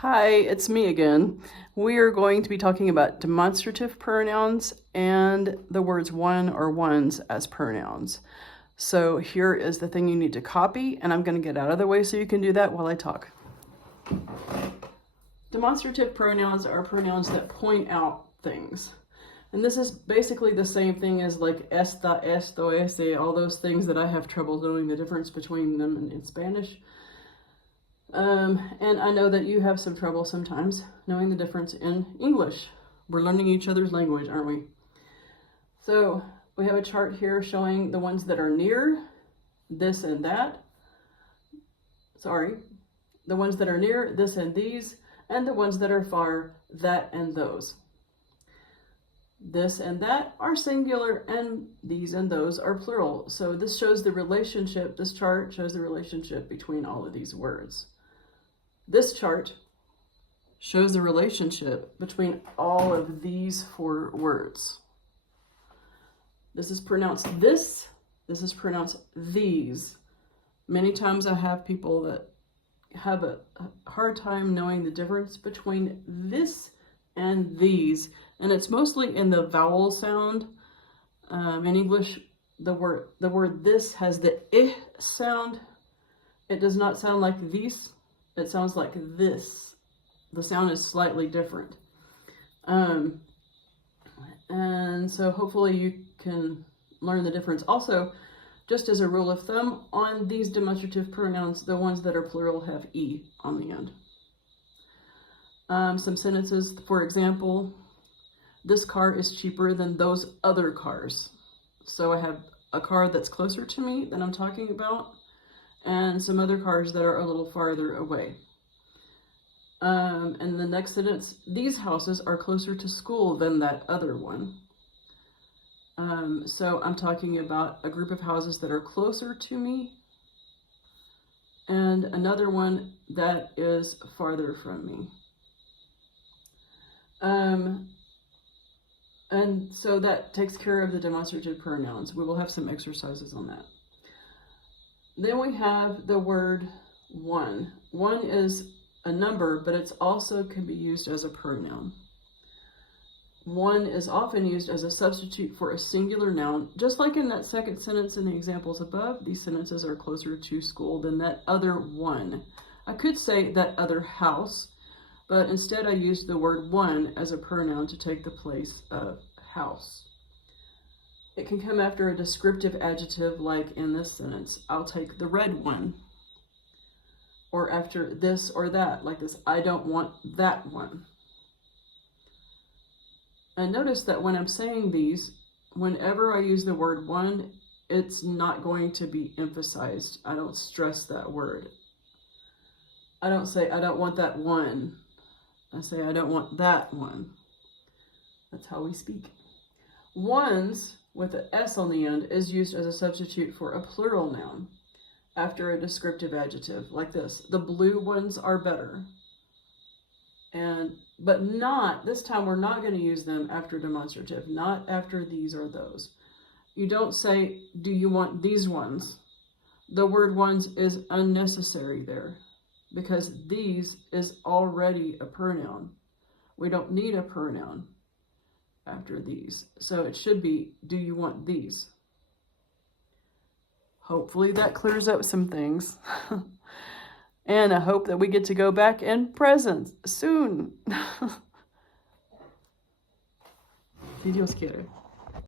Hi, it's me again. We are going to be talking about demonstrative pronouns and the words one or ones as pronouns. So here is the thing you need to copy, and I'm going to get out of the way so you can do that while I talk. Demonstrative pronouns are pronouns that point out things. And this is basically the same thing as like esta, esto, ese, all those things that I have trouble knowing the difference between them in Spanish. And I know that you have some trouble sometimes knowing the difference in English. We're learning each other's language, aren't we? So we have a chart here showing the ones that are near, this and that. The ones that are near, this and these, and the ones that are far, that and those. This and that are singular, and these and those are plural. So this shows the relationship, this chart shows the relationship between all of these words. This chart shows the relationship between all of these four words. This is pronounced this is pronounced these. Many times I have people that have a hard time knowing the difference between this and these, and it's mostly in the vowel sound. In English, the word this has the I sound. It does not sound like these. It sounds like this. The sound is slightly different. And so hopefully you can learn the difference. Also, just as a rule of thumb, on these demonstrative pronouns, the ones that are plural have E on the end. Some sentences, for example, this car is cheaper than those other cars. So I have a car that's closer to me that I'm talking about, and some other cars that are a little farther away. And the next sentence, these houses are closer to school than that other one. So I'm talking about a group of houses that are closer to me, and another one that is farther from me. And so that takes care of the demonstrative pronouns. We will have some exercises on that. Then we have the word one. One is a number, but it's also can be used as a pronoun. One is often used as a substitute for a singular noun. Just like in that second sentence in the examples above, these sentences are closer to school than that other one. I could say that other house, but instead I used the word one as a pronoun to take the place of house. It can come after a descriptive adjective, like in this sentence, I'll take the red one. Or after this or that, like this, I don't want that one. And notice that when I'm saying these, whenever I use the word one, it's not going to be emphasized. I don't stress that word. I don't say, I don't want that one. I say, I don't want that one. That's how we speak. Ones with an S on the end is used as a substitute for a plural noun after a descriptive adjective, like this. The blue ones are better. But not, this time we're not going to use them after demonstrative, not after these or those. You don't say, do you want these ones? The word ones is unnecessary there because these is already a pronoun. We don't need a pronoun after these. So it should be, do you want these? Hopefully that clears up some things. And I hope that we get to go back in present soon. Si Dios quiere.